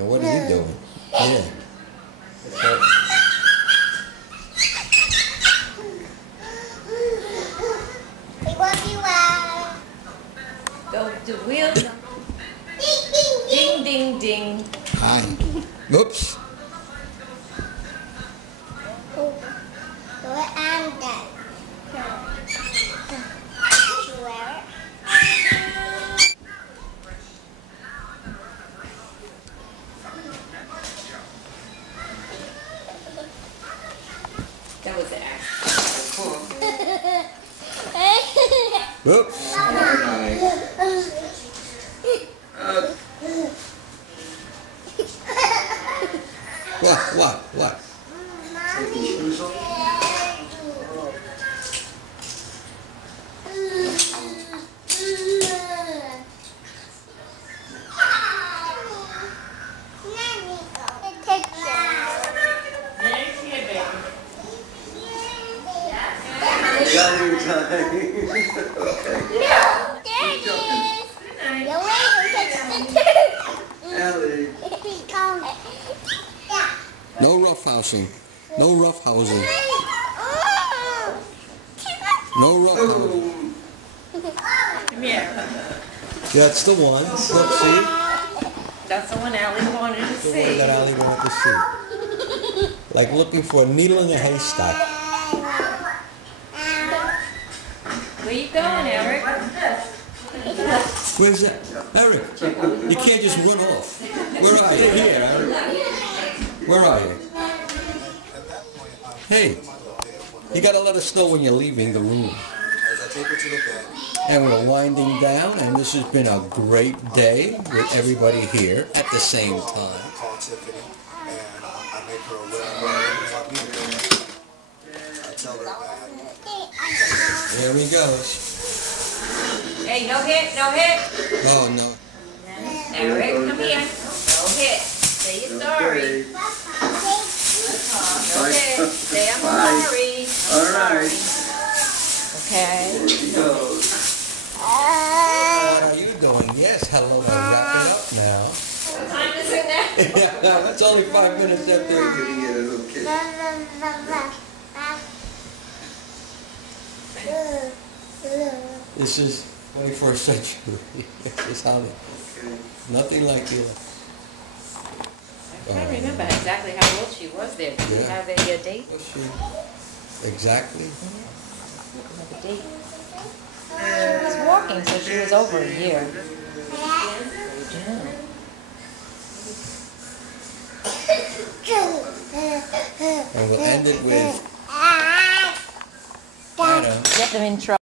And what are you doing? Yeah. Go to wheel. Ding, ding, ding. Hi. Oops. That was the act. Oops. What? Taking shoes off? Got your time. Okay. Ellie. No roughhousing. No roughhousing. No roughhousing. Come here. That's the one. Look, see? That's the one Allie wanted to The one see. that Allie wanted to see. Like looking for a needle in a haystack. Where you going, Eric? Where's that? Eric, you can't just run off. Where are you? Here, Eric. Where are you? Hey, you gotta let us know when you're leaving the room. And we're winding down, and this has been a great day with everybody here at the same time. There he goes. Hey, no hit, no hit. Oh, no. Eric, come here. No hit. Say you're sorry. No hit. Say I'm sorry. I'm sorry. Okay. There she goes. What are you doing? Yes, hello, I'm wrapping up now. What time is it now? Yeah, that's only 5 minutes after. Giving it a little kiss. This is 21st century. This is how nothing like it. I can't remember exactly how old she was there. Did you have a date? Was she exactly? Have a date. She was walking, so she was over a year. And we'll end it with Adam. Get them in trouble.